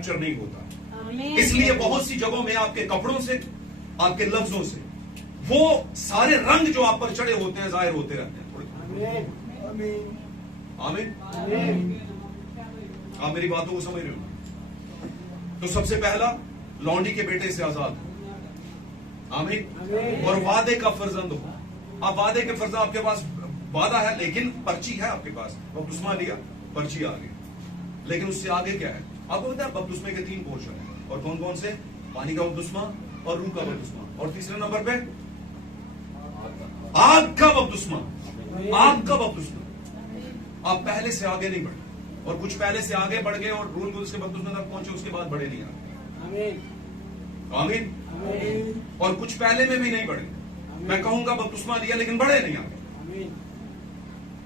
Capture नहीं होता। इसलिए बहुत सी जगहों में आपके कपड़ों से, आपके लफ्जों से वो सारे रंग जो आप पर चढ़े होते हैं जाहिर होते रहते हैं। थोड़े आमीन। आप मेरी बातों को समझ रहे हो? तो सबसे पहला, लौंडी के बेटे से आजाद हो, आमीन। और वादे का फर्जंद हो। आप वादे के फर्जंद, आपके पास वादा है लेकिन पर्ची है आपके पास, बपतिस्मा लिया, पर्ची आ गई, लेकिन उससे आगे क्या है आपको पता है? बपतिस्मे के 3 पोर्शन है, और कौन कौन से? पानी का बपतिस्मा और रूह का बपतिस्मा, और तीसरे नंबर पे आग का बपतिस्मा। आग का बपतिस्मा। आप पहले से आगे नहीं बढ़े, और कुछ पहले से आगे बढ़ गए और रूह के बपतिस्मे तक पहुंचे, उसके बाद बढ़े नहीं आगे। आमीन। और कुछ पहले में भी नहीं बढ़े। मैं कहूंगा बपतिस्मा लिया लेकिन बढ़े नहीं आगे।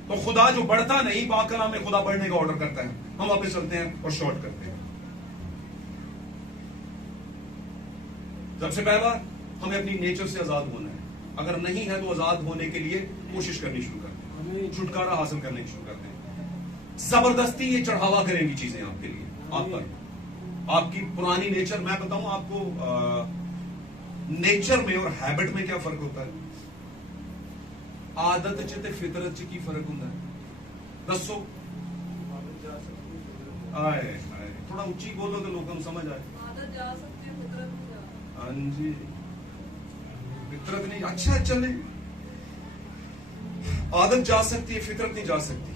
तो खुदा जो बढ़ता नहीं, पाक कलाम में खुदा बढ़ने का ऑर्डर करता है, हम वापस चलते हैं और शॉर्ट करते हैं। सबसे पहला, हमें अपनी नेचर से आजाद होना है। अगर नहीं है तो आजाद होने के लिए कोशिश करनी शुरू करते हैं, छुटकारा हासिल करने शुरू करते हैं। जबरदस्ती ये चढ़ावा करेंगी चीजें आपके लिए, आप पर, आपकी पुरानी नेचर। मैं बताऊं आपको नेचर में और हैबिट में क्या फर्क होता है? आदत च ते फितरत च की फर्क होता है? दसो। आए थोड़ा उच्ची बोलो तो लोगों को समझ आए। आदत जा सकती है, फितरत नहीं जा। हाँ जी, फितरत नहीं। अच्छा चले, आदत जा सकती है, फितरत नहीं जा सकती।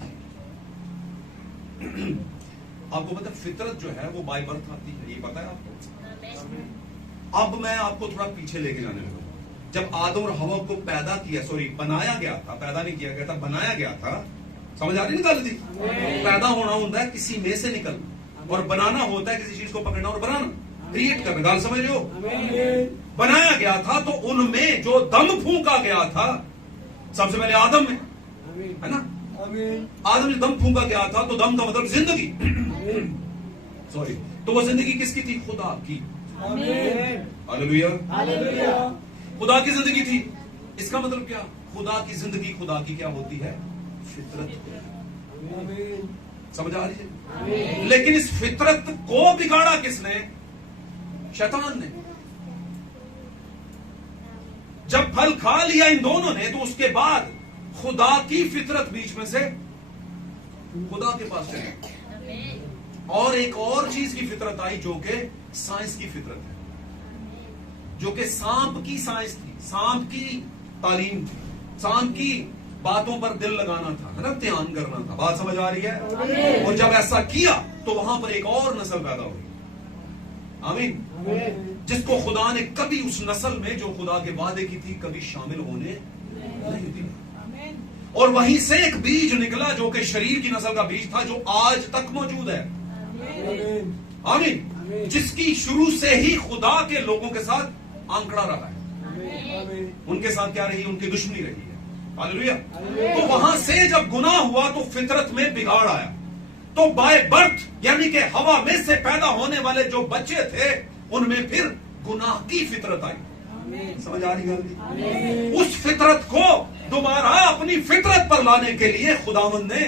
आपको पता है फितरत जो है वो बाय बर्थ आती है, ये पता है आपको? अब मैं आपको थोड़ा पीछे लेके जाने लगा। जब आदम और हवा को पैदा किया, सॉरी बनाया गया था, पैदा नहीं किया गया था, बनाया गया था। समझ आ रही निकाल दी? पैदा होना होता है किसी में से निकलना, और बनाना होता है किसी चीज को पकड़ना और बनाना, क्रिएट करना। गाल समझ रहे हो? बनाया गया था तो उनमें जो दम फूंका गया था, सबसे पहले आदम में, है ना? आदम ने दम फूंका गया था, तो दम का मतलब जिंदगी। सॉरी, तो वो जिंदगी किसकी थी? खुदा की। हालेलुया। खुदा की जिंदगी थी। इसका मतलब क्या? खुदा की जिंदगी, खुदा की क्या होती है? फितरत। समझ आ रही है? लेकिन इस फितरत को बिगाड़ा किसने? शैतान ने। जब फल खा लिया इन दोनों ने, तो उसके बाद खुदा की फितरत बीच में से खुदा के पास चली, और एक और चीज की फितरत आई जो कि साइंस की फितरत है, जो कि सांप की साइंस थी, सांप की तालीम थी, सांप की बातों पर दिल लगाना था, है ना, ध्यान करना था। बात समझ आ रही है? और जब ऐसा किया तो वहां पर एक और नस्ल पैदा हुई, आमीन, जिसको खुदा ने कभी उस नस्ल में जो खुदा के वादे की थी कभी शामिल होने नहीं दिया। और वहीं से एक बीज निकला जो कि शरीर की नस्ल का बीज था, जो आज तक मौजूद है, आमीन, जिसकी शुरू से ही खुदा के लोगों के साथ आंकड़ा रहा है। उनके साथ क्या रही? उनकी दुश्मनी रही है। हालेलुया। तो वहां से जब गुनाह हुआ तो फितरत में बिगाड़ आया। तो बाय बर्थ यानी कि हवा में से पैदा होने वाले जो बच्चे थे, उनमें फिर गुनाह की फितरत आई। समझ आ रही है? उस फितरत को दोबारा अपनी फितरत पर लाने के लिए खुदावंद ने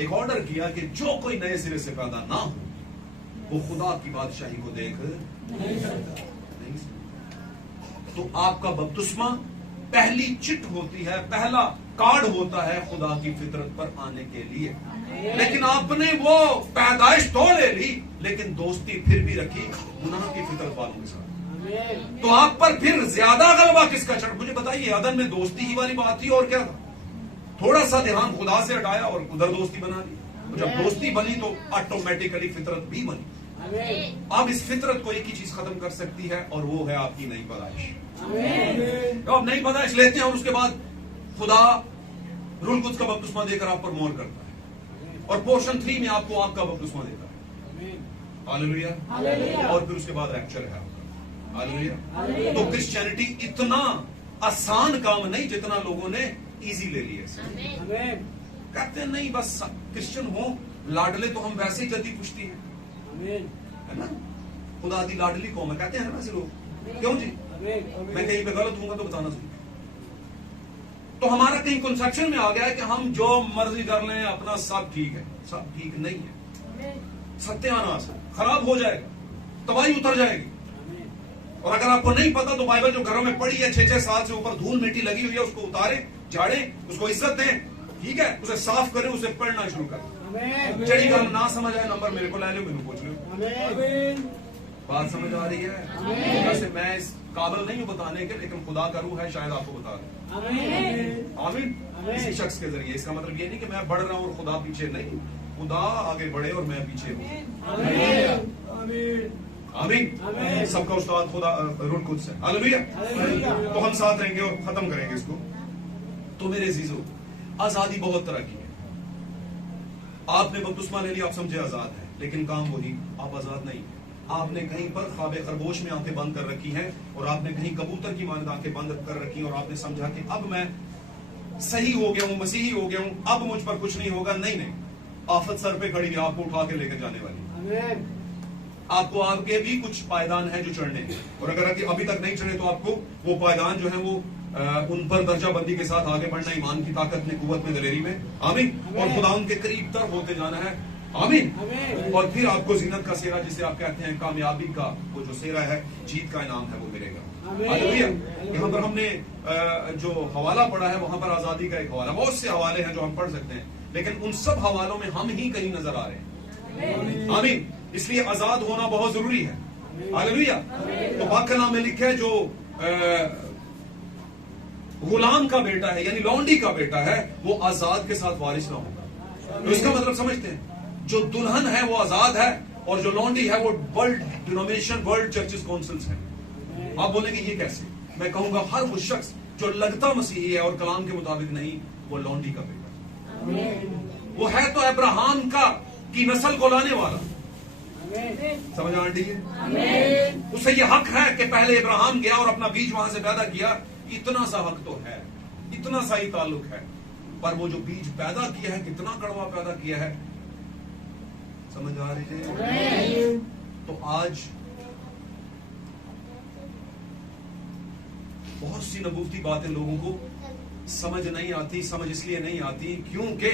एक ऑर्डर किया कि जो कोई नए सिरे से पैदा ना हो वो खुदा की बादशाही को देख नहीं सकता। तो आपका बपतिस्मा पहली चिट होती है, पहला कार्ड होता है खुदा की फितरत पर आने के लिए। लेकिन आपने वो पैदाइश तो ले ली, लेकिन दोस्ती फिर भी रखी गुनाह की फितरत वालों के साथ। तो आप पर फिर ज्यादा गलबा किसका चढ़? मुझे बताइए, अदन में दोस्ती ही वाली बात थी और क्या था? थोड़ा सा ध्यान खुदा से हटाया और उधर दोस्ती बना ली। तो जब दोस्ती बनी तो ऑटोमेटिकली फितरत भी बनी। अब इस फितरत को एक ही चीज खत्म कर सकती है, और वो है आपकी नई पैदाइश। तो आप नई पैदाइश लेते हैं और उसके बाद खुदा रूल कुछ का बपतिस्मा देकर आप पर मोहर करता है, और पोर्शन 3 में आपको आपका बपतिस्मा देता है। हालेलुया। और फिर उसके बाद रैप्चर है आपका। हालेलुया। तो क्रिश्चियनिटी इतना आसान काम नहीं जितना लोगों ने इजी ले लिया। कहते हैं नहीं बस क्रिश्चियन हो, लाडले तो हम वैसे ही जल्दी पुछती हैं, है ना, खुदा दी लाडली कौम है, कहते हैं ना वैसे लोग। क्यों जी? मैं कहीं पे गलत हूंगा तो बताना चाहिए। तो हमारा कहीं कंसेप्शन में आ गया है कि हम जो मर्जी कर लें अपना सब ठीक है। सब ठीक नहीं है। सत्यानाश है। खराब हो जाएगा, तबाही उतर जाएगी। और अगर आपको नहीं पता तो बाइबल जो घरों में पड़ी है 6-6 साल से ऊपर धूल मिट्टी लगी हुई है, उसको उतारे, झाड़े, उसको इज्जत दें, ठीक है, उसे साफ करें, उसे पढ़ना शुरू करें। जड़ी काम ना समझ आए नंबर मेरे को ले लो, मैंने पूछ लो। बात समझ आ रही है? वैसे मैं इस काबिल नहीं हूं बताने के, लेकिन खुदा का रूह है, शायद आपको बता दें। आमीन। किसी शख्स के जरिए। इसका मतलब ये नहीं कि मैं बढ़ रहा हूं और खुदा पीछे नहीं, खुदा आगे बढ़े और मैं पीछे हूं। आमीन। सबका उस्ताद खुदा रूह कुद्स है। हालेलुया। तो हम साथ रहेंगे और खत्म करेंगे इसको। तो मेरे अजीजों, आजादी बहुत तरह की है। आपने बपतिस्मा ले लिया, आप समझे आजाद है, लेकिन काम वही, आप आजाद नहीं। आपने कहीं पर ख्वाबे खरगोश में आंखें बंद कर रखी हैं, और आपने कहीं कबूतर की मानद आंखें बंद कर रखी हैं, और आपने समझा कि अब मैं सही हो गया हूं, मसीही हो गया हूं, अब मुझ पर कुछ नहीं होगा। नहीं नहीं, आफत सर पे खड़ी है, आपको उठा के लेकर जाने वाली। आपको आगे भी कुछ पायदान है जो चढ़ने हैं, और अगर अभी तक नहीं चढ़े तो आपको वो पायदान जो है वो उन पर दर्जा बंदी के साथ आगे बढ़ना, ईमान की ताकत में, कुव्वत में, दलेरी में। आमीन। और खुदा उनके करीब तर होते जाना है। आमीन। और फिर आपको जीनत का सेरा, जिसे आप कहते हैं कामयाबी का वो जो सेरा है, जीत का इनाम है, वो मिलेगा। हालेलुया। यहाँ पर हमने जो हवाला पढ़ा है, वहां पर आजादी का एक हवाला, बहुत से हवाले हैं जो हम पढ़ सकते हैं, लेकिन उन सब हवालों में हम ही कहीं नजर आ रहे हैं। आमीन। इसलिए आजाद होना बहुत जरूरी है। हालेलुया। तो पाक कलाम में लिखा है, जो गुलाम का बेटा है, यानी लौंडी का बेटा है, वो आजाद के साथ वारिस ना होगा। तो इसका मतलब समझते हैं, जो दुल्हन है वो आजाद है, और जो लौंडी है वो world denomination, world churches councils है। आप बोलेंगे ये कैसे? मैं कहूंगा हर वो शख्स जो लगता मसीही है और कलाम के मुताबिक नहीं, वो लौंडी का बेटा। वो है तो अब्राहम की नस्ल को लाने वाला। समझ आंटी है? उसे ये हक है कि पहले इब्राहिम गया और अपना बीज वहां से पैदा किया। इतना सा हक तो है, इतना सा ही ताल्लुक है, पर वो जो बीज पैदा किया है, कितना कड़वा पैदा किया है। समझ आ रही है? तो आज बहुत सी नबूवती बातें लोगों को समझ नहीं आती। समझ इसलिए नहीं आती क्योंकि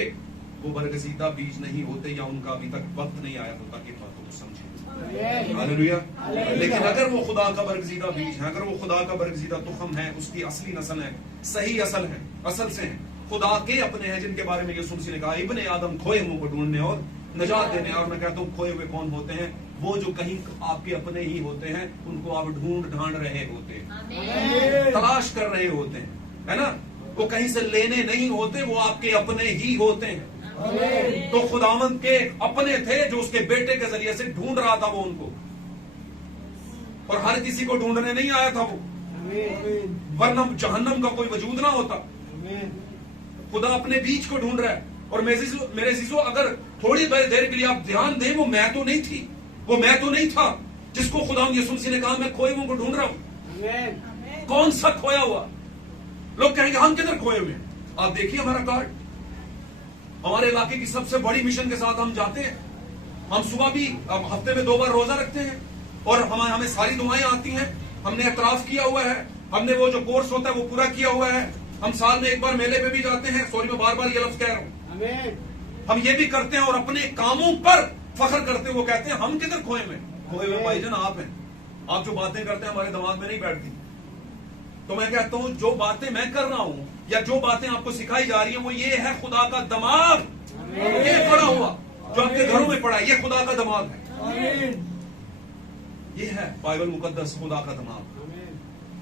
वो बरगजीदा बीज नहीं होते, या उनका अभी तक वक्त नहीं आया होता कि बातों को समझे। हालेलुया। लेकिन अगर वो खुदा का बरगजीदा बीज है, अगर वो खुदा का बरगजीदा तुखम है, उसकी असली नस्ल है, सही असल है, असल से है, खुदा के अपने हैं, जिनके बारे में यीशु मसीह ने कहा, इब्ने आदम खोए मुंह को ढूंढने और नजात देने। और मैं कहता हूं, खोए हुए कौन होते हैं? वो जो कहीं आपके अपने ही होते हैं, उनको आप ढूंढ ढांड रहे होते हैं, तलाश कर रहे होते हैं, है ना? वो कहीं से लेने नहीं होते, वो आपके अपने ही होते हैं। तो खुदावंद के अपने थे जो उसके बेटे के जरिए से ढूंढ रहा था वो उनको, और हर किसी को ढूंढने नहीं आया था वो, वरना जहन्नम का कोई वजूद ना होता। खुदा अपने बीच को ढूंढ रहा है। और मेरे जीजो, अगर थोड़ी देर के लिए आप ध्यान दें, वो मैं तो नहीं थी, वो मैं तो नहीं था जिसको खुदा यीशु मसीह ने कहा मैं खोए हुओं को ढूंढ रहा हूं। कौन सा खोया हुआ? लोग कहेंगे हम किधर खोए हुए हैं? आप देखिए हमारा कार्ड, हमारे इलाके की सबसे बड़ी मिशन के साथ हम जाते हैं। हम सुबह भी हफ्ते में 2 बार रोजा रखते हैं, और हमें सारी दुआएं आती हैं। हमने एतराफ किया हुआ है, हमने वो जो कोर्स होता है वो पूरा किया हुआ है। हम साल में 1 बार मेले पे भी जाते हैं। सॉरी, मैं बार बार ये लफ्ज कह रहा हूं। हम ये भी करते हैं और अपने कामों पर फख्र करते हैं। वो कहते हैं हम किधर खोए में? खोए हुए भाईजान आप हैं। आप जो बातें करते हैं हमारे दिमाग में नहीं बैठती। तो मैं कहता हूं, जो बातें मैं कर रहा हूं या जो बातें आपको सिखाई जा रही हैं, वो ये है खुदा का दिमाग। ये पड़ा हुआ जो आपके घरों में पड़ा है, ये खुदा का दिमाग है। ये है बाइबल मुकद्दस, खुदा का दिमाग।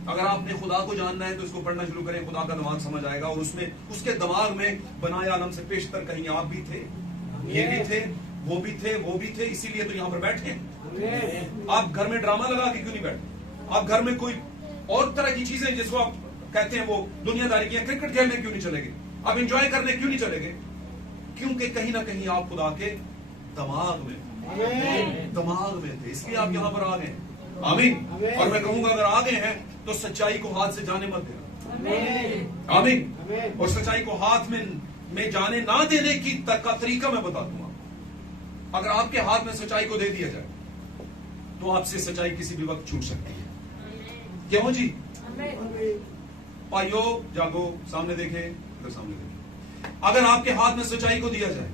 अगर आपने खुदा को जानना है तो इसको पढ़ना शुरू करें, खुदा का दिमाग समझ आएगा। और उसमें, उसके दिमाग में बनाए आलम से पेशतर कहीं आप भी थे, ये भी थे, वो भी थे, वो भी थे, इसीलिए तो यहां पर बैठे हैं। आप घर में ड्रामा लगा के क्यों नहीं बैठे? आप घर में कोई और तरह की चीजें जिसको आप कहते हैं वो दुनियादारी की, क्रिकेट खेलने क्यों नहीं चले गए? आप एंजॉय करने क्यों नहीं चले गए? क्योंकि कहीं ना कहीं आप खुदा के दिमाग में थे, इसलिए आप यहां पर आ गए। आमीन। और मैं कहूंगा, अगर आ गए हैं तो सच्चाई को हाथ से जाने मत देना। आमीन। और सच्चाई को हाथ में जाने ना देने की का तरीका मैं बता दूंगा। अगर आपके हाथ में सच्चाई को दे दिया जाए तो आपसे सच्चाई किसी भी वक्त छूट सकती है। क्यों जी? पाइयो, जागो, सामने देखे, इधर सामने देखे। अगर आपके हाथ में सच्चाई को दिया जाए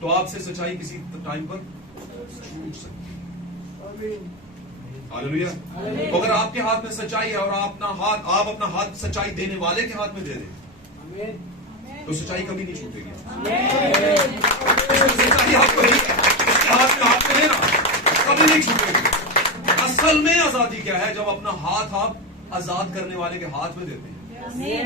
तो आपसे सच्चाई किसी टाइम पर छूट सकती है। हालेलुया। तो अगर आपके हाथ में सच्चाई है और आप अपना हाथ सच्चाई देने वाले के हाथ में दे दें, तो सच्चाई कभी नहीं छूटेगी। सच्चाई आपको उसके हाथ में हाथ में देना कभी नहीं छूटेगी। असल में आजादी क्या है? जब अपना हाथ आप आजाद करने वाले के हाथ में देते हैं।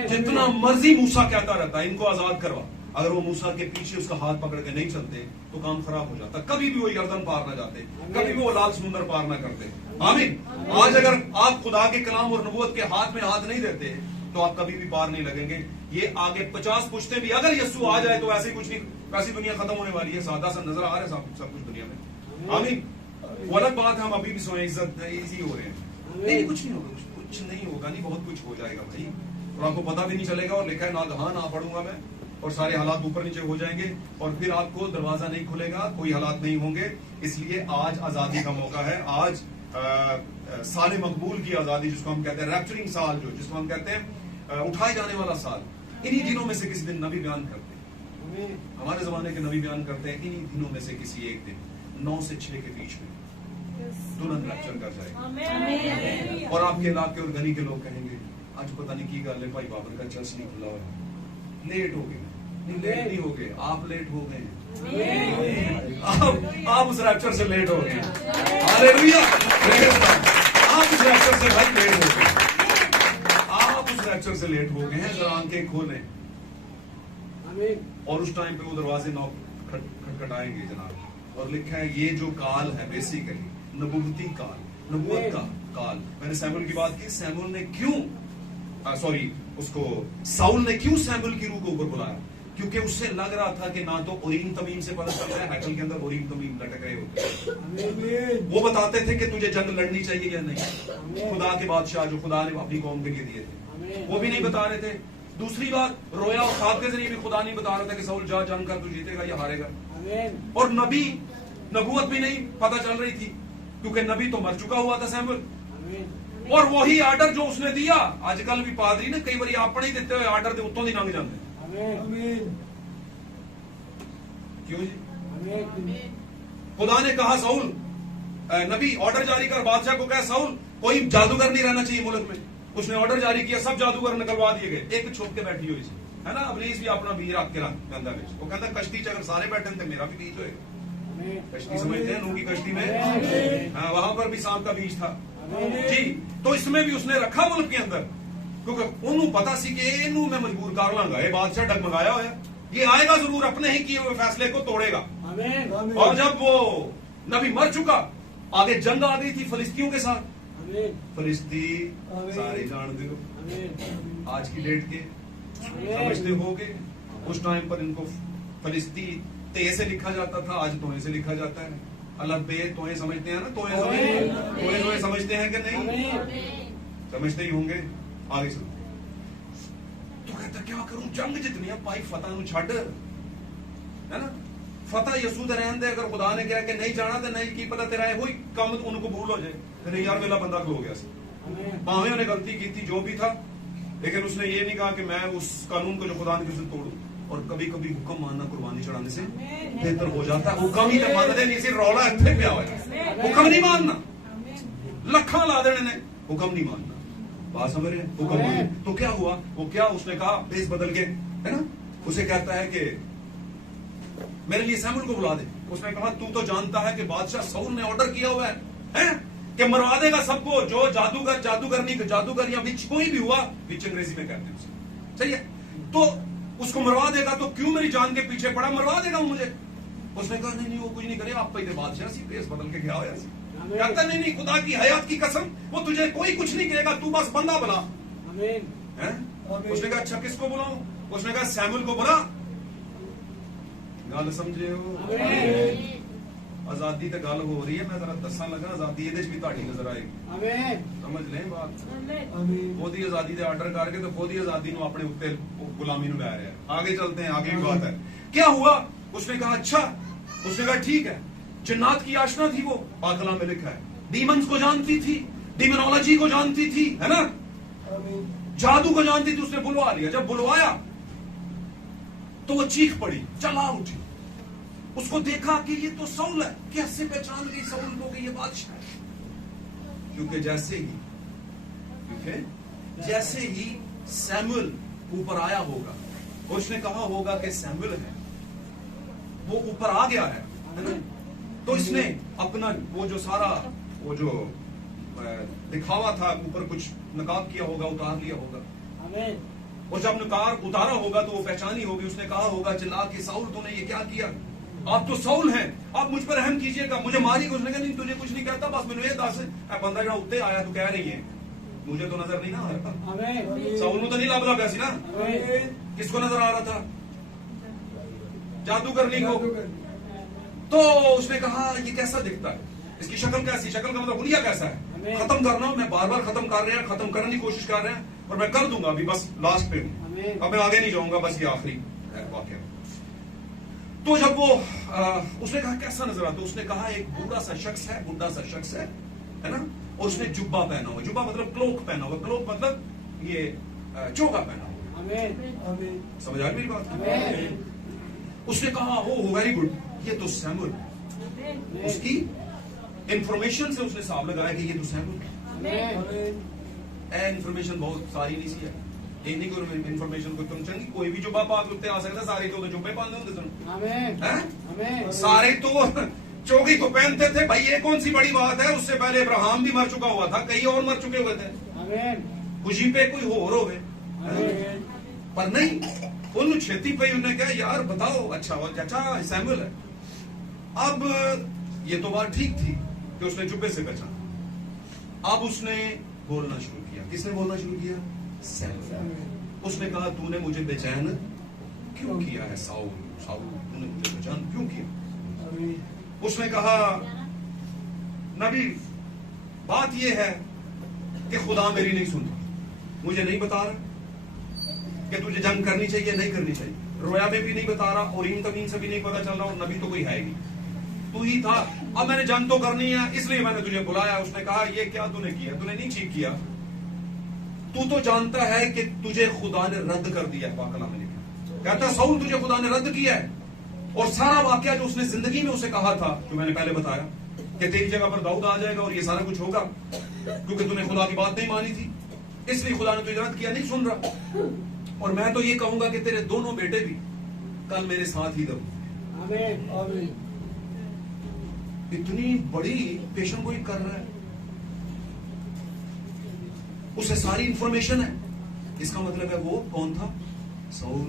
जितना मर्जी मूसा कहता रहता है इनको आजाद करवा, अगर वो मूसा के पीछे उसका हाथ पकड़ के नहीं चलते तो काम खराब हो जाता। कभी भी वो यर्दन पार ना जाते, कभी भी वो लाल समुद्र पार ना करते। आमीन। आज अगर आप खुदा के कलाम और नबूवत के हाथ में हाथ नहीं देते तो आप कभी भी पार नहीं लगेंगे। ये आगे 50 पुश्ते भी अगर यीशु आ जाए तो ऐसे कुछ नहीं, वैसी दुनिया खत्म होने वाली है। सादा सा नजर आ रहा है सब कुछ दुनिया में। आमीन। वो अलग बात है, हम अभी भी सोए इज्जत इजी हो रहे हैं। नहीं, कुछ नहीं होगा, कुछ नहीं होगा, नहीं बहुत कुछ हो जाएगा भाई, और आपको पता भी नहीं चलेगा। और लिखा है ना दहा ना पढ़ूंगा मैं, और सारे हालात ऊपर नीचे हो जाएंगे और फिर आपको दरवाजा नहीं खुलेगा, कोई हालात नहीं होंगे। इसलिए आज आजादी का मौका है। आज साल मकबूल की आजादी, जिसको हम कहते हैं रैप्चरिंग साल, जिसको हम कहते हैं उठाए जाने वाला साल, इन्हीं दिनों में से किसी दिन नबी बयान करते हैं। हमारे जमाने के नबी बयान करते हैं इन्हीं दिनों में से किसी एक दिन 9 से 6 के बीच में दुल्हन रैप्चर कर जाएगी। और आपके इलाके और गली के लोग कहेंगे आज पता नहीं की गल है भाई, बाबर का चर्च नहीं खुला हुआ, लेट हो गए। नहीं, लेट नहीं हो गए, आप लेट हो गए। आप उस रैप्चर से लेट हो गए। हालेलुया। आप उस रैप्चर से भाई लेट हो गए। आप उस रैप्चर से लेट हो गए हैं। जरा आंखें खोलें और उस टाइम पे वो दरवाजे नॉक खटखटाएंगे जनाब। और लिखा है ये जो काल है बेसिकली नबूवती काल, नबूवत का काल। मैंने सैमुअल की बात की। सैमुअल ने क्यों उसको साउल ने क्यों सैमुअल की रूह को ऊपर बुलाया? क्योंकि उससे लग रहा था कि ना तो उरीम तमीम से पता चल रहा है, हैकल के अंदर उरीम तमीम लटक रहे होते। वो बताते थे कि तुझे जंग लड़नी चाहिए या नहीं। खुदा के बादशाह जो खुदा ने अपनी कौम के लिए दिए थे वो भी नहीं बता रहे थे। दूसरी बात, रोया और ख्वाब के जरिए भी खुदा नहीं बता रहा था कि साउल जा जंग कर, तू जीतेगा या हारेगा। और नबूवत भी नहीं पता चल रही थी क्योंकि नबी तो मर चुका हुआ था सैमुअल। और वही आर्डर जो उसने दिया, आजकल भी पादरी ने कई बार अपने ही देते हुए आर्डर दे उत्तों दी लंघ जाते। क्यों जी? खुदा ने कहा साउल, नबी ऑर्डर जारी कर, बादशाह को कहा साउल कोई जादूगर नहीं रहना चाहिए मुल्क में। उसने ऑर्डर जारी किया, सब जादूगर निकलवा दिए गए। एक छुप के बैठी हुई है ना, अबलीस भी अपना बीज रख के रखता है। वो कहता कश्ती च अगर सारे बैठे थे मेरा भी बीज होएगा। कश्ती समझते हैं नूह की कश्ती में, हाँ, वहां पर भी सांप का बीज था जी। तो इसमें भी उसने रखा मुल्क के अंदर, क्योंकि उन्होंने पता सी कि इनू मैं मजबूर कर लांगा। ये बादशाह डगमगाया हुआ, ये आएगा जरूर, अपने ही किए हुए फैसले को तोड़ेगा। और जब वो नबी मर चुका, आगे जंग आ गई थी फिलिस्तीनियों के साथ। फिलिस्ती सारे जानते हो आज की डेट के, समझते होगे उस टाइम पर इनको फिलिस्ती ते से लिखा जाता था, आज तोहे से लिखा जाता है। अलग बे तोहे समझते हैं ना, तोहे समझते हैं कि नहीं? समझते ही होंगे। आगे सुनो। तो कहता क्या करूं, जंग जितनी है भाई फतह नु छड़, है ना, फतह यसू दे रहन दे। अगर खुदा ने कहा कि नहीं जाना तो नहीं, की पता तेरा कोई काम उनको भूल हो जाए। नहीं यार मेरा बंदा खलो गया, भावे उन्हें गलती की थी जो भी था, लेकिन उसने ये नहीं कहा कि मैं उस कानून को जो खुदा ने किसी तोड़ू। और कभी कभी हुक्म मानना कुर्बानी चढ़ाने से बेहतर हो जाता है। हुक्म ही तो मानते नहीं, सिर्फ रौला इतने पे आया, हुक्म नहीं मानना, लखा ला देने ने, हुक्म नहीं मानना। बात समझ रहे? हुक्म तो क्या हुआ? वो क्या उसने कहा भेस बदल के, है ना, उसे कहता है कि मेरे लिए सैमुअल को बुला दे। उसने कहा तू तो जानता है कि बादशाह साउल ने ऑर्डर किया हुआ है कि मरवा देगा सबको जो जादूगर या विच कोई भी हुआ, विच अंग्रेजी में कहते हैं उसे, सही है, तो उसको मरवा देगा। तो क्यों मेरी जान के पीछे पड़ा? मरवा देगा मुझे। उसने कहा नहीं वो कुछ नहीं करे, आप पहले बादशाह सी भेस बदल के गया हो। कहता नहीं खुदा की हयात की कसम, वो तुझे कोई कुछ नहीं करेगा, तू बस बंदा बना। उसने कहा अच्छा किसको बुलाऊं? उसने कहा सैमुअल को बुला। गल समझे हो? आजादी तो गल हो रही है, मैं जरा दसा लगा आजादी ये भी ताड़ी नजर आएगी। समझ लें बात। खुद ही आजादी से आर्डर करके तो खुद ही आजादी को अपने उत्ते गुलामी नु लै रहा है। आगे चलते हैं, आगे भी बात है। क्या हुआ? उसने कहा अच्छा, उसने कहा ठीक है। जन्नात की आशना थी वो, पाकला में लिखा है, डीमंस को जानती थी, डिमोनोलॉजी को जानती थी, है ना, जादू को जानती थी। उसने बुलवा लिया। जब बुलवाया तो वो चीख पड़ी, चला उठी। उसको देखा कि ये तो साउल है, कैसे पहचान गई साउल को कि ये बादशाह है? क्योंकि जैसे ही सैमुअल ऊपर आया होगा, उसने कहा होगा कि सैमुअल है, वो ऊपर आ गया है ना? तो इसने अपना वो जो सारा वो जो दिखावा था, ऊपर कुछ नकाब किया होगा, उतार लिया होगा। और जब नकाब उतारा होगा तो वो पहचानी होगी। उसने कहा होगा चिल्ला के, साउल तूने ये क्या किया? आप तो साउल हैं, आप मुझ पर रहम कीजिएगा, मुझे मारी। उसने कहा नहीं, तुझे कुछ नहीं कहता, बस मैंने ये दस बंदा जहाँ उत्ते आया तो कह रही है, मुझे तो नजर नहीं ना आ रहा था। साउल को तो नहीं लग रहा ना? किसको नजर आ रहा था? जादूगरनी को। तो उसने कहा ये कैसा दिखता है, इसकी शक्ल कैसी, शक्ल का मतलब हुलिया कैसा है? खत्म करना, मैं बार बार खत्म कर रहे हैं, खत्म करने की कोशिश कर रहे हैं, और मैं कर दूंगा अभी, बस लास्ट पे हूं, अब मैं आगे नहीं जाऊंगा, बस ये आखिरी वाक्य। तो जब वो उसने कहा कैसा नजर आता, उसने कहा एक बूढ़ा सा शख्स है, बुढ़ा सा शख्स है ना? और उसने जुब्बा पहना हुआ, जुब्बा मतलब क्लोक पहना हुआ, क्लोक मतलब ये चोगा पहना हुआ। समझ आ मेरी बात? उसने कहा हो वेरी गुड, ये तो सैमुअल। उसकी इंफॉर्मेशन से उसने हिसाब लगाया कि ये तो सैमुअल। इंफॉर्मेशन बहुत सारी नहीं सी है, ये नहीं कोई इंफॉर्मेशन को तुम चंगी कोई भी जुब्बा पा के आ सकता, सारे तो जुब्बे पालने होते सन, सारे तो चौकी को पहनते थे भाई। ये कौन सी बड़ी बात है? उससे पहले अब्राहम भी मर चुका हुआ था, कई और मर चुके हुए थे, खुशी पे कोई होर हो गए, पर नहीं, उन छेती पे उन्हें कहा यार बताओ, अच्छा सैमुअल है। अब ये तो बात ठीक थी कि उसने जुब्बे से पहचाना। अब उसने बोलना शुरू किया। किसने बोलना शुरू किया? सैमुअल। उसने कहा तूने मुझे बेचैन क्यों किया है साउल? साउल तूने मुझे बेचैन क्यों किया? उसने कहा नबी बात यह है कि खुदा मेरी नहीं सुनता, मुझे नहीं बता रहा कि तुझे जंग करनी चाहिए नहीं करनी चाहिए, रोया में भी नहीं बता रहा, और इन तमीन से भी नहीं पता चल रहा, और नबी तो कोई है ही, तू ही था। अब मैंने जंग तो करनी है, इसलिए मैंने तुझे बुलाया। उसने कहा ये क्या तूने किया? तूने नहीं ठीक किया, तू तो जानता है कि तुझे खुदा ने रद्द कर दिया है। पाक कलाम में लिखा, कहता साउल तुझे खुदा ने रद्द किया है। और सारा वाकया जो उसने जिंदगी में उसे कहा था, जो मैंने पहले बताया कि तेरी जगह पर दाऊद आ जाएगा और ये सारा कुछ होगा, क्योंकि तूने खुदा की बात नहीं मानी थी, इसलिए खुदा ने तुझे रद्द किया, नहीं सुन रहा। और मैं तो ये कहूंगा कि तेरे दोनों बेटे भी कल मेरे साथ ही दबो। इतनी बड़ी पेशन गोई कर रहा है, उसे सारी इंफॉर्मेशन है। इसका मतलब है वो कौन था? साउल,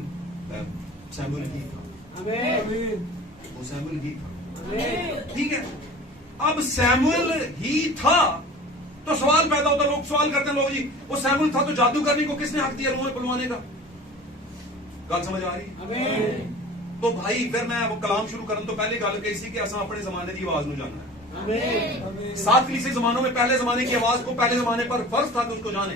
सैमुअल ही था। वो सैमुअल ही था, ठीक है। अब सैमुअल ही था तो सवाल पैदा होता, लोग सवाल करते हैं, लोग जी वो सैमुअल था तो जादू करने को किसने हक दिया रूहें बुलवाने का? गल समझ आ रही? तो भाई फिर मैं वो कलाम शुरू करने तो पहले गल कही सी कि असा अपने जमाने की आवाज में जानना है। 7 कलीसिया जमानों में पहले जमाने की आवाज को पहले जमाने पर फर्ज था कि उसको जाने,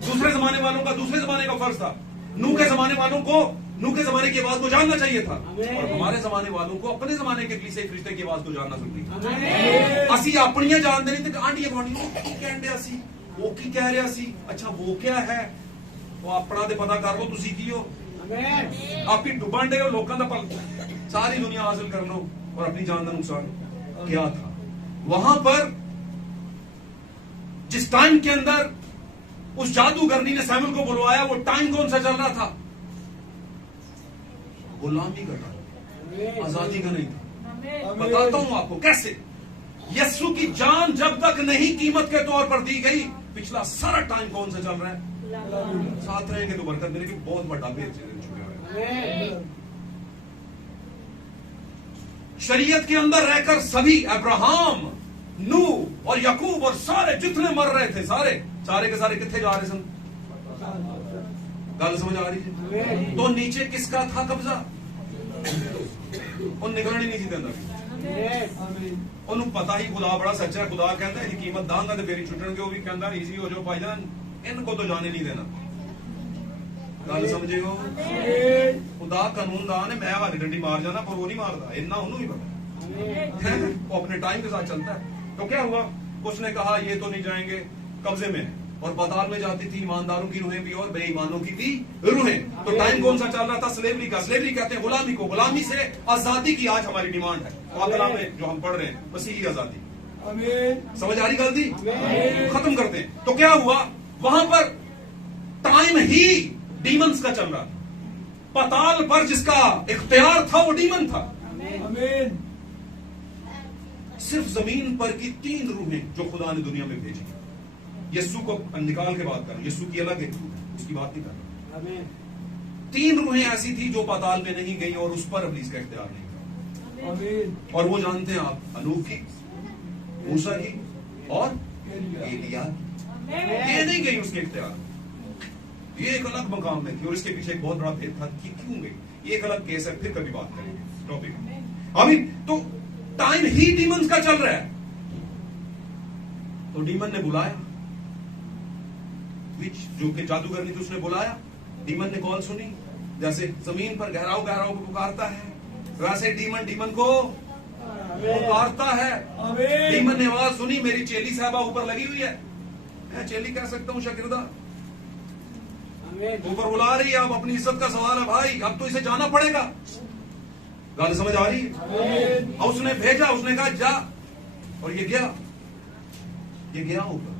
दूसरे जमाने वालों का दूसरे जमाने का फर्ज था। नूह के जमाने वालों को नूह के जमाने की आवाज को जानना चाहिए था, और हमारे जमाने वालों को अपने जमाने के कलीसिया फरिश्ते की आवाज को जानना चाहिए। असी अपनियां जानते नहीं थे, आंटी गुआंढी कहन दिया सी, वो की कह रहा सी, अच्छा वो क्या है, वो अपना ते पता कर लो, तुसी की हो, आप ही डुबन डे हो लोगों का पल, सारी दुनिया हासिल कर लो और अपनी जान का नुकसान क्या था। वहां पर जिस टाइम के अंदर उस जादूगरनी ने सैमुअल को बुलवाया, वो टाइम कौन सा चल रहा था? गुलामी का था, आजादी का नहीं था। बताता हूं आपको कैसे। यीशु की जान जब तक नहीं कीमत के तौर पर दी गई, पिछला सारा टाइम कौन सा चल रहा है? साथ रहेंगे तो बरकत मेरे भी बहुत बड़ा भेद चुके हैं। शरीयत के अंदर रहकर सभी अब्राहम, नूह और याकूब और सारे जितने मर रहे थे, सारे के सारे कितने जा रहे सन? गल समझ आ रही है? तो नीचे किसका था कब्जा? उन निकलने नहीं थी अंदर। उन्हें पता ही खुदा बड़ा सच्चा है। खुदा कहता है कीमत दांगा तो मेरी छुटन के, वो भी कहता इजी हो जाओ भाईजान, इनको तो जाने नहीं देना। गल समझे हो? खुदा कानून दान है, मैं हारी डंडी मार जाना, पर वो नहीं मारता, इतना उन्होंने भी पता है, वो अपने टाइम के साथ चलता है। तो क्या हुआ? उसने कहा ये तो नहीं जाएंगे, कब्जे में है। और पाताल में जाती थी ईमानदारों की रूहें भी और बेईमानों की भी रूहें। तो टाइम कौन सा चल रहा था? स्लेवरी का। स्लेवरी कहते हैं गुलामी को। गुलामी से आजादी की आज हमारी डिमांड है। आकला में जो हम पढ़ रहे हैं मसीही आजादी। समझ आ रही गलती? खत्म करते हैं। तो क्या हुआ वहां पर? टाइम ही डीमंस का चल रहा था। पाताल पर जिसका इख्तियार था वो डीमन था। सिर्फ जमीन पर की 3 रूहें जो खुदा ने दुनिया में भेजी। यीशु को निकाल के बात कर, यीशु की अलग एक रूह है, उसकी बात नहीं कर रहा। 3 रूहें ऐसी थी जो पाताल में नहीं गई और उस पर इब्लीस का इख्तियार नहीं था। और वो जानते हैं आप, अनूप की, मूसा की और एलिया की। ये नहीं गई उसके इख्तियार। ये एक अलग मकाम में थी और इसके पीछे एक बहुत बड़ा भेद था कि क्यों गई। ये एक अलग केस है, फिर कभी बात करेंगे टॉपिक। आमीन। तो टाइम ही डीमंस का चल रहा है। तो डीमन ने बुलाया, जो कि जादूगर थी उसने बुलाया। डीमन ने कॉल सुनी। जैसे जमीन पर गहराव को पुकारता है, वैसे डीमन को पुकारता है। डीमन ने आवाज सुनी, मेरी चेली साहबा ऊपर लगी हुई है। मैं चेली कह सकता हूं, शागिर्दा ऊपर बुला रही है। अब अपनी इज्जत का सवाल है भाई, अब तो इसे जाना पड़ेगा। गाली समझ आ रही है? और उसने भेजा, उसने कहा जा, और ये गया ऊपर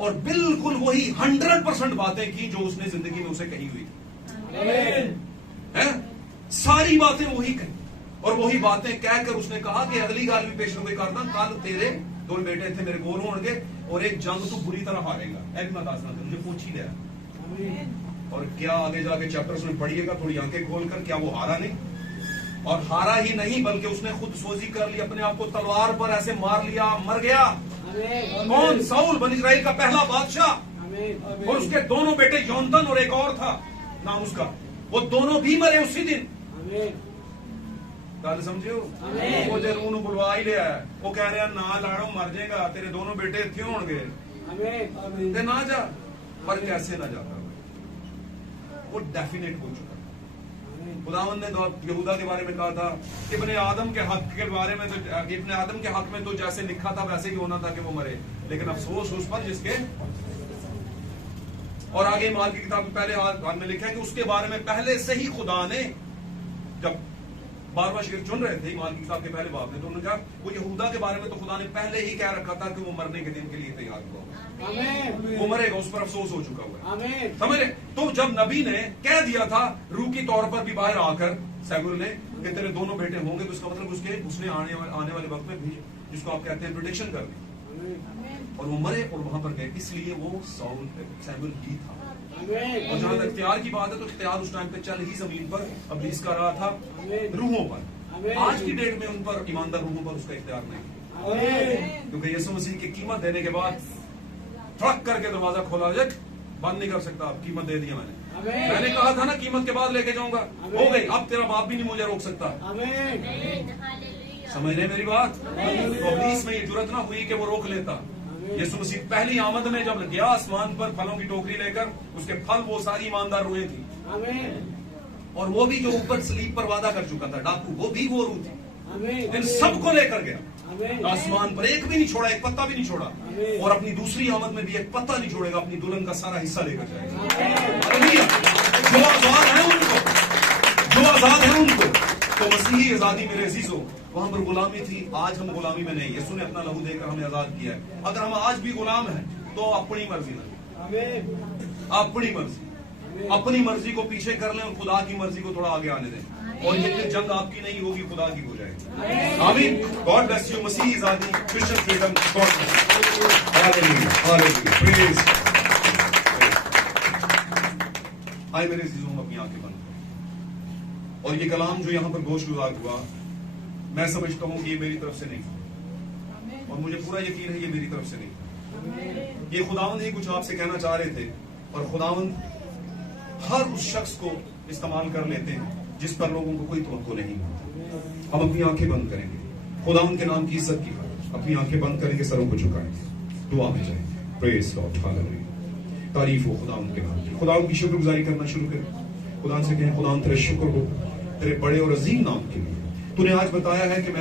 और बिल्कुल वही 100% बातें की जो उसने जिंदगी में उसे कही हुई है। सारी बातें वही कही और वही बातें कहकर उसने कहा कि अगली गाल भी पेश हुए करना, कल तेरे 2 बेटे थे मेरे गोल होंगे और एक जंग तो बुरी तरह हारेगा। एक मत मुझे पूछ ही लिया। और क्या आगे जाके चैप्टर्स में पढ़िएगा थोड़ी आंखें खोलकर, क्या वो हारा नहीं? और हारा ही नहीं बल्कि उसने खुद सोजी कर ली, अपने आप को तलवार पर ऐसे मार लिया, मर गया। कौन? साउल, बनी इस्राएल का पहला बादशाह। और उसके 2 बेटे योनतन और एक और था नाम उसका, वो दोनों भी मरे उसी दिन। गल समझियो? वो जरूर बुलवा ही लिया। वो कह रहे ना लाड़ो मर जाएगा, तेरे 2 बेटे इतने होंगे ना जा। पर कैसे ना जाता? वो डेफिनेट हो चुका। खुदावंद ने यहूदा के बारे में कहा था कि इब्ने आदम के हक के बारे में, तो इब्ने आदम के हक में तो जैसे लिखा था वैसे ही होना था कि वो मरे, लेकिन अफसोस उस पर जिसके। और आगे माल की किताब में पहले हाल में लिखा है कि उसके बारे में पहले से ही खुदा ने, जब 12वां शिर चुन रहे थे माल की किताब के पहले बाब में, तो उन्होंने कहा वो यहूदा के बारे में तो खुदा ने पहले ही कह रखा था कि वो मरने के दिन के लिए तैयार हुआ, वो मरेगा, उस पर अफसोस हो चुका हुआ है। समझ रहे? तो जब नबी ने कह दिया था रूह की तौर पर भी बाहर आकर सैमुएल ने कि तेरे 2 बेटे होंगे, तो इसका मतलब उसने आने वाले वक्त में भी, जिसको आप कहते हैं प्रेडिक्शन कर दी, और वो मरे और वहां पर गए। इसलिए वो सैमुएल ही था। और जहां तक इख्तियार की बात है तो इख्तियार उस टाइम पे चल ही जमीन पर इब्लीस कर रहा था, रूहों पर। आज की डेट में उन पर, ईमानदार रूहों पर उसका इख्तियार नहीं, क्योंकि यीशु मसीह की कीमत देने के बाद ट्रक करके दरवाजा खोला जाए, बंद नहीं कर सकता। आप कीमत दे दिया मैंने कहा था ना कीमत के बाद लेके जाऊंगा, हो गई। अब तेरा बाप भी नहीं मुझे रोक सकता। समझ रहे मेरी बात? तो इब्लीस में ये जुर्रत ना हुई कि वो रोक लेता। यीशु मसीह पहली आमद में जब गया आसमान पर फलों की टोकरी लेकर, उसके फल वो सारी ईमानदार रूहें थी। और वो भी जो ऊपर स्लीप पर वादा कर चुका था डाकू, वो भी वो रूह थी। इन सबको लेकर गया आसमान पर, एक भी नहीं छोड़ा, एक पत्ता भी नहीं छोड़ा। और अपनी दूसरी आमद में भी एक पत्ता नहीं छोड़ेगा, अपनी दुल्हन का सारा हिस्सा लेकर जाएगा। जो आजाद है उनको तो मसीही आजादी मेरे अजीजों। वहां पर गुलामी थी, आज हम गुलामी में नहीं। यीशु ने अपना लहू देकर हमें आजाद किया है। अगर हम आज भी गुलाम हैं तो अपनी मर्जी ना, अपनी मर्जी को पीछे कर लें और खुदा की मर्जी को थोड़ा आगे आने दें, और ये फिर जंग आपकी नहीं होगी, खुदा की हो जाएगी। आमीन। God bless you. मसीही आजादी, क्रिश्चियन फ्रीडम। God praise. आए मेरे अजीजों, अपनी आंखें बंद करें। और ये कलाम जो यहाँ पर गोशगुजार हुआ, मैं समझता हूं कि ये मेरी तरफ से नहीं था, और मुझे पूरा यकीन है ये मेरी तरफ से नहीं था। ये खुदावंद ही कुछ आपसे कहना चाह रहे थे, और खुदावंद हर उस शख्स को इस्तेमाल कर लेते हैं जिस पर लोगों को कोई तवक्को नहीं होता। हम अपनी आंखें बंद करेंगे, खुदावंद के नाम की इज्जत की खातिर अपनी आंखें बंद करेंगे, सरों को झुकाएंगे, दुआ में जाएंगे। Praise God, hallelujah. तारीफ हो खुदावंद के नाम की। खुदावंद की शुक्रगुजारी करना शुरू करें। खुदा से कहें, खुदावंद तेरे शुक्र हो तेरे बड़े और अजीम नाम के लिए। तूने आज बताया है कि मैं